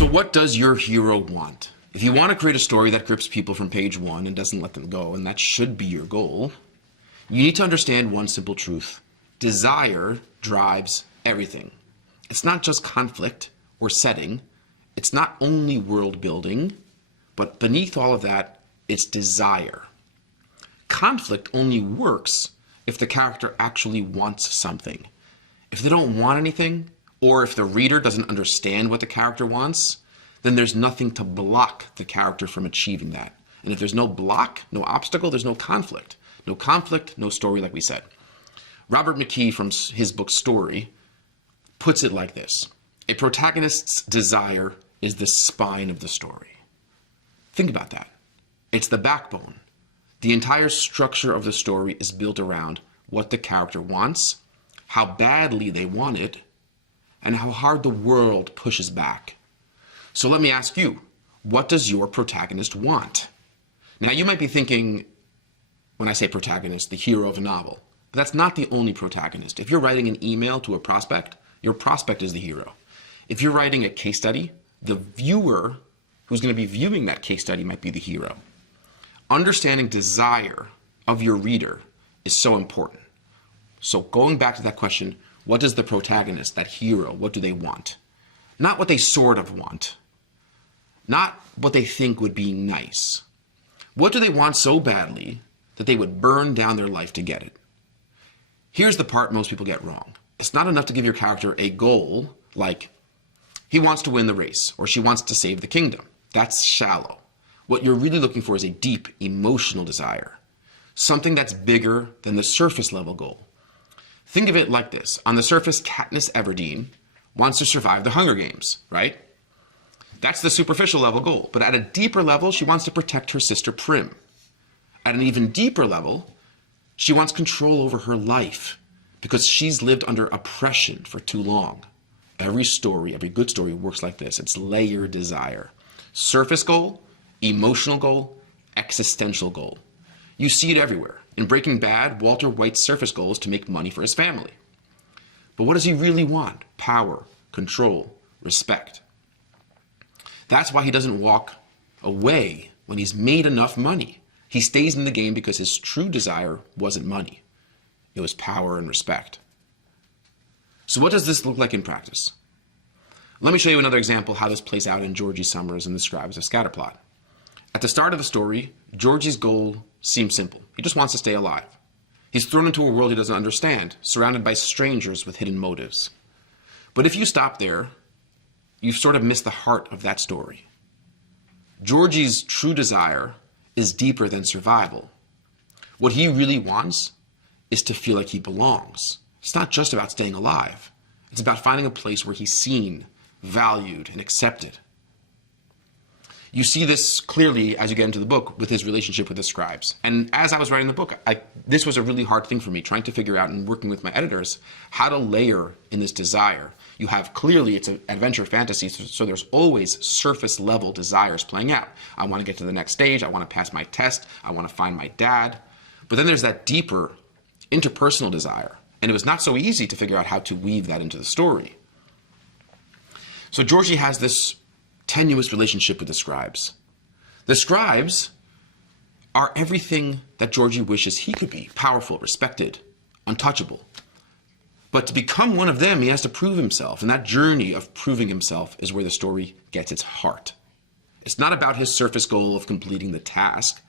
So what does your hero want? If you want to create a story that grips people from page one and doesn't let them go, and that should be your goal, you need to understand one simple truth. Desire drives everything. It's not just conflict or setting. It's not only world building, but beneath all of that, it's desire. Conflict only works if the character actually wants something. If they don't want anything, or if the reader doesn't understand what the character wants, then there's nothing to block the character from achieving that. And if there's no block, no obstacle, there's no conflict. No conflict, no story, like we said. Robert McKee, from his book Story, puts it like this. A protagonist's desire is the spine of the story. Think about that. It's the backbone. The entire structure of the story is built around what the character wants, how badly they want it, and how hard the world pushes back. So let me ask you, what does your protagonist want? Now you might be thinking, when I say protagonist, the hero of a novel, but that's not the only protagonist. If you're writing an email to a prospect, your prospect is the hero. If you're writing a case study, the viewer who's going to be viewing that case study might be the hero. Understanding desire of your reader is so important. So going back to that question, what does the protagonist, that hero, what do they want? Not what they sort of want. Not what they think would be nice. What do they want so badly that they would burn down their life to get it? Here's the part most people get wrong. It's not enough to give your character a goal like he wants to win the race or she wants to save the kingdom. That's shallow. What you're really looking for is a deep emotional desire. Something that's bigger than the surface level goal. Think of it like this. On the surface, Katniss Everdeen wants to survive the Hunger Games, right? That's the superficial level goal. But at a deeper level, she wants to protect her sister Prim. At an even deeper level, she wants control over her life because she's lived under oppression for too long. Every story, every good story works like this. It's layered desire. Surface goal, emotional goal, existential goal. You see it everywhere. In Breaking Bad, Walter White's surface goal is to make money for his family. But what does he really want? Power, control, respect. That's why he doesn't walk away when he's made enough money. He stays in the game because his true desire wasn't money. It was power and respect. So what does this look like in practice? Let me show you another example how this plays out in Georgie Summers and the Scribes of Scatterplot. At the start of the story, Georgie's goal seems simple. He just wants to stay alive. He's thrown into a world he doesn't understand, surrounded by strangers with hidden motives. But if you stop there, you've sort of missed the heart of that story. Georgie's true desire is deeper than survival. What he really wants is to feel like he belongs. It's not just about staying alive. It's about finding a place where he's seen, valued, and accepted. You see this clearly as you get into the book with his relationship with the scribes. And as I was writing the book, this was a really hard thing for me, trying to figure out and working with my editors how to layer in this desire. You have clearly, it's an adventure fantasy, so there's always surface level desires playing out. I want to get to the next stage. I want to pass my test. I want to find my dad. But then there's that deeper interpersonal desire. And it was not so easy to figure out how to weave that into the story. So Georgie has this tenuous relationship with the scribes. The scribes are everything that Georgie wishes he could be: powerful, respected, untouchable. But to become one of them, he has to prove himself. And that journey of proving himself is where the story gets its heart. It's not about his surface goal of completing the task.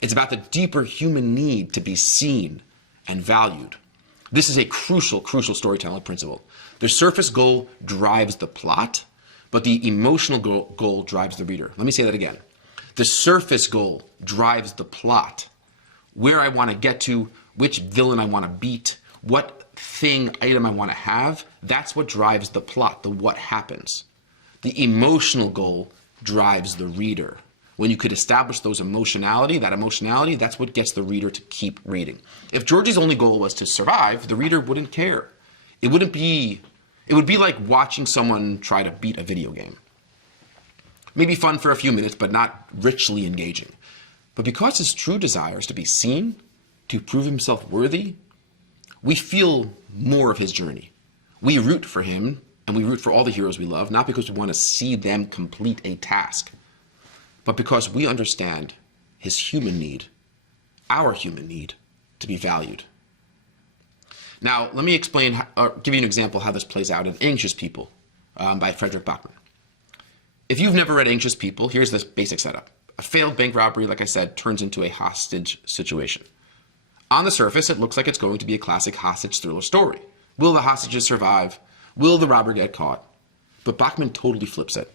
It's about the deeper human need to be seen and valued. This is a crucial, crucial storytelling principle. The surface goal drives the plot, but the emotional goal drives the reader. Let me say that again. The surface goal drives the plot. Where I want to get to, which villain I want to beat, what thing, item I want to have, that's what drives the plot, the what happens. The emotional goal drives the reader. When you could establish that emotionality, that's what gets the reader to keep reading. If Georgie's only goal was to survive, the reader wouldn't care. It would be like watching someone try to beat a video game. Maybe fun for a few minutes, but not richly engaging. But because his true desire is to be seen, to prove himself worthy, we feel more of his journey. We root for him and we root for all the heroes we love, not because we want to see them complete a task, but because we understand his human need, our human need, to be valued. Now, let me explain, or give you an example how this plays out in Anxious People by Frederick Bachman. If you've never read Anxious People, here's the basic setup. A failed bank robbery, like I said, turns into a hostage situation. On the surface, it looks like it's going to be a classic hostage thriller story. Will the hostages survive? Will the robber get caught? But Bachman totally flips it.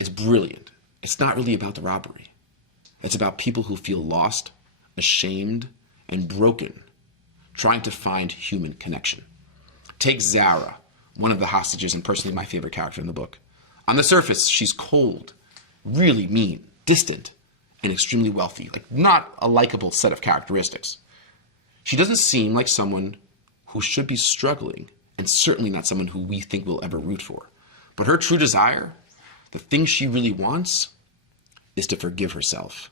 It's brilliant. It's not really about the robbery. It's about people who feel lost, ashamed, and broken, trying to find human connection. Take Zara, one of the hostages and personally my favorite character in the book. On the surface, she's cold, really mean, distant, and extremely wealthy, like not a likable set of characteristics. She doesn't seem like someone who should be struggling, and certainly not someone who we think we'll ever root for. But her true desire, the thing she really wants, is to forgive herself.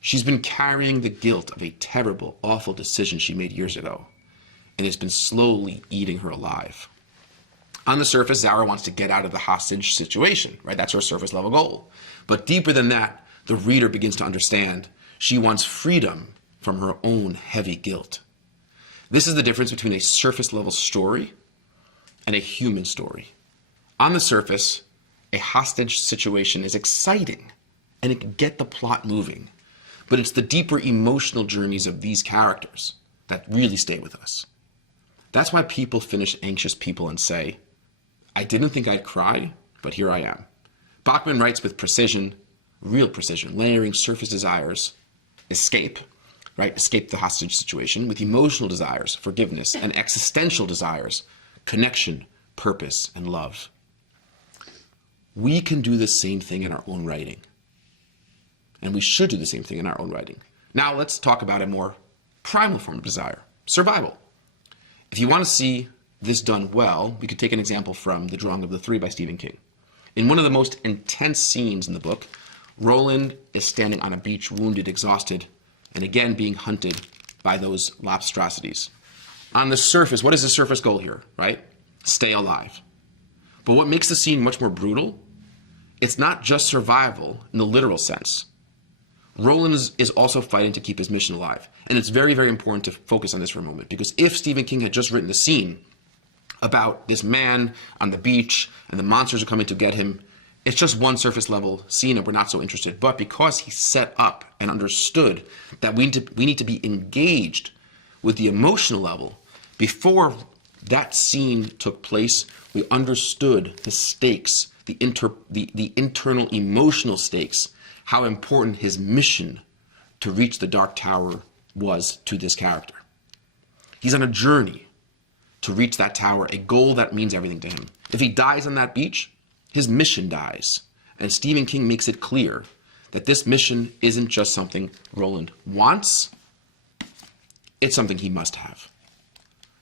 She's been carrying the guilt of a terrible, awful decision she made years ago, and it's been slowly eating her alive. On the surface, Zara wants to get out of the hostage situation, right? That's her surface level goal. But deeper than that, the reader begins to understand she wants freedom from her own heavy guilt. This is the difference between a surface level story and a human story. On the surface, a hostage situation is exciting and it can get the plot moving. But it's the deeper emotional journeys of these characters that really stay with us. That's why people finish Anxious People and say, I didn't think I'd cry, but here I am. Bachman writes with precision, real precision, layering surface desires, escape, right? Escape the hostage situation, with emotional desires, forgiveness, and existential desires, connection, purpose, and love. We can do the same thing in our own writing. And we should do the same thing in our own writing. Now let's talk about a more primal form of desire, survival. If you want to see this done well, we could take an example from The Drawing of the Three by Stephen King. In one of the most intense scenes in the book, Roland is standing on a beach, wounded, exhausted, and again being hunted by those lobstrosities. On the surface, what is the surface goal here, right? Stay alive. But what makes the scene much more brutal, it's not just survival in the literal sense. Roland is also fighting to keep his mission alive. And it's very, very important to focus on this for a moment, because if Stephen King had just written the scene about this man on the beach and the monsters are coming to get him, it's just one surface level scene and we're not so interested. But because he set up and understood that we need to be engaged with the emotional level, before that scene took place, we understood the stakes, the internal emotional stakes, how important his mission to reach the Dark Tower was to this character. He's on a journey to reach that tower, a goal that means everything to him. If he dies on that beach, his mission dies. And Stephen King makes it clear that this mission isn't just something Roland wants, it's something he must have.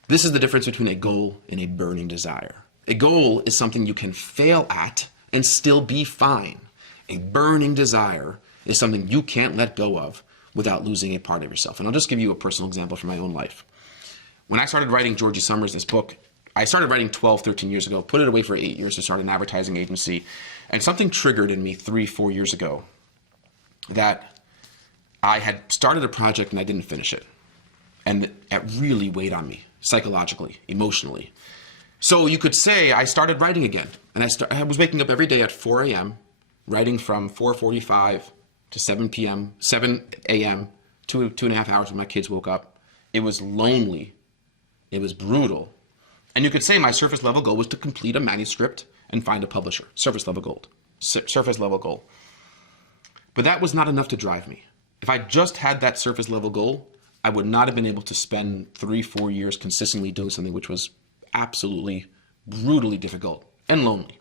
This is the difference between a goal and a burning desire. A goal is something you can fail at and still be fine. A burning desire is something you can't let go of without losing a part of yourself. And I'll just give you a personal example from my own life. When I started writing Georgie Summers, this book, I started writing 12, 13 years ago, put it away for 8 years to start an advertising agency. And something triggered in me 3, 4 years ago that I had started a project and I didn't finish it. And it really weighed on me, psychologically, emotionally. So you could say I started writing again. And I was waking up every day at 4 a.m., writing from 4:45 to 7 p.m., 7 a.m., 2.5 hours when my kids woke up. It was lonely. It was brutal. And you could say my surface level goal was to complete a manuscript and find a publisher. Surface level goal. Surface level goal. But that was not enough to drive me. If I just had that surface level goal, I would not have been able to spend 3, 4 years consistently doing something which was absolutely brutally difficult and lonely.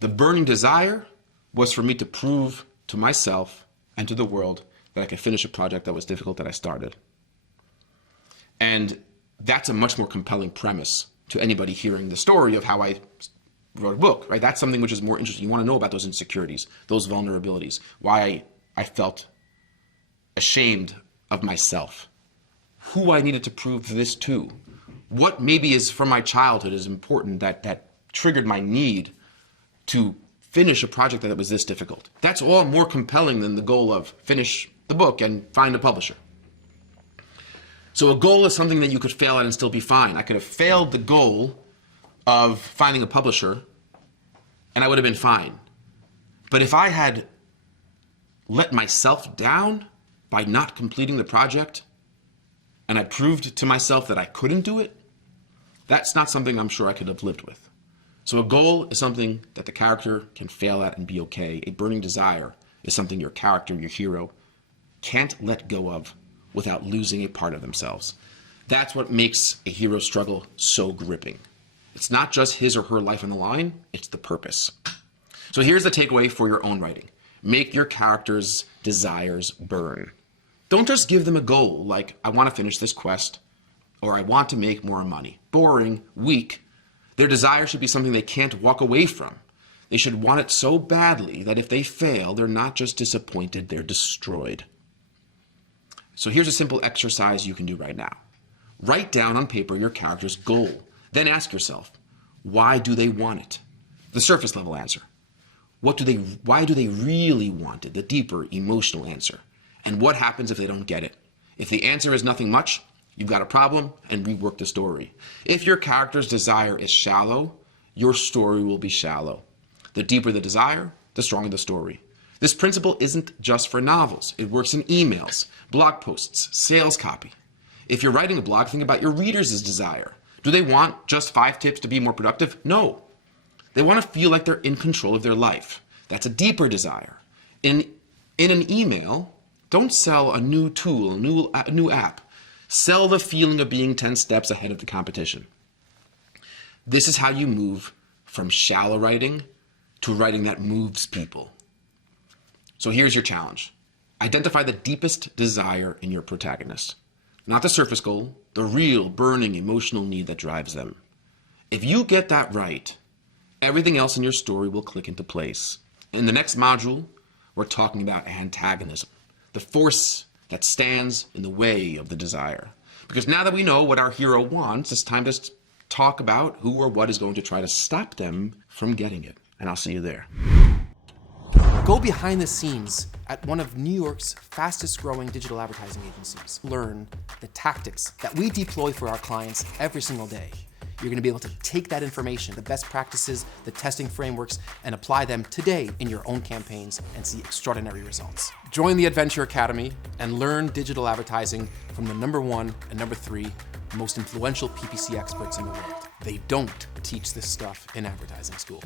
The burning desire was for me to prove to myself and to the world that I could finish a project that was difficult that I started. And that's a much more compelling premise to anybody hearing the story of how I wrote a book, right? That's something which is more interesting. You want to know about those insecurities, those vulnerabilities, why I felt ashamed of myself, who I needed to prove this to, What maybe is from my childhood is important that triggered my need to finish a project that was this difficult. That's all more compelling than the goal of finish the book and find a publisher. So a goal is something that you could fail at and still be fine. I could have failed the goal of finding a publisher and I would have been fine. But if I had let myself down by not completing the project and I proved to myself that I couldn't do it, that's not something I'm sure I could have lived with. So a goal is something that the character can fail at and be okay. A burning desire is something your character, your hero, can't let go of without losing a part of themselves. That's what makes a hero's struggle so gripping. It's not just his or her life on the line, it's the purpose. So here's the takeaway for your own writing. Make your character's desires burn. Don't just give them a goal like, I want to finish this quest, or I want to make more money. Boring, weak. Their desire should be something they can't walk away from. They should want it so badly that if they fail, they're not just disappointed, they're destroyed. So here's a simple exercise you can do right now. Write down on paper your character's goal. Then ask yourself, why do they want it? The surface level answer. Why do they really want it? The deeper emotional answer. And what happens if they don't get it? If the answer is nothing much, you've got a problem, and rework the story. If your character's desire is shallow, your story will be shallow. The deeper the desire, the stronger the story. This principle isn't just for novels. It works in emails, blog posts, sales copy. If you're writing a blog, think about your readers' desire. Do they want just 5 tips to be more productive? No. They want to feel like they're in control of their life. That's a deeper desire. In an email, don't sell a new tool, a new app. Sell the feeling of being 10 steps ahead of the competition. This is how you move from shallow writing to writing that moves people. So here's your challenge. Identify the deepest desire in your protagonist. Not the surface goal, the real burning emotional need that drives them. If you get that right, everything else in your story will click into place. In the next module, we're talking about antagonism, the force that stands in the way of the desire. Because now that we know what our hero wants, it's time to talk about who or what is going to try to stop them from getting it. And I'll see you there. Go behind the scenes at one of New York's fastest growing digital advertising agencies. Learn the tactics that we deploy for our clients every single day. You're going to be able to take that information, the best practices, the testing frameworks, and apply them today in your own campaigns and see extraordinary results. Join the Adventure Academy and learn digital advertising from the #1 and #3 most influential PPC experts in the world. They don't teach this stuff in advertising school.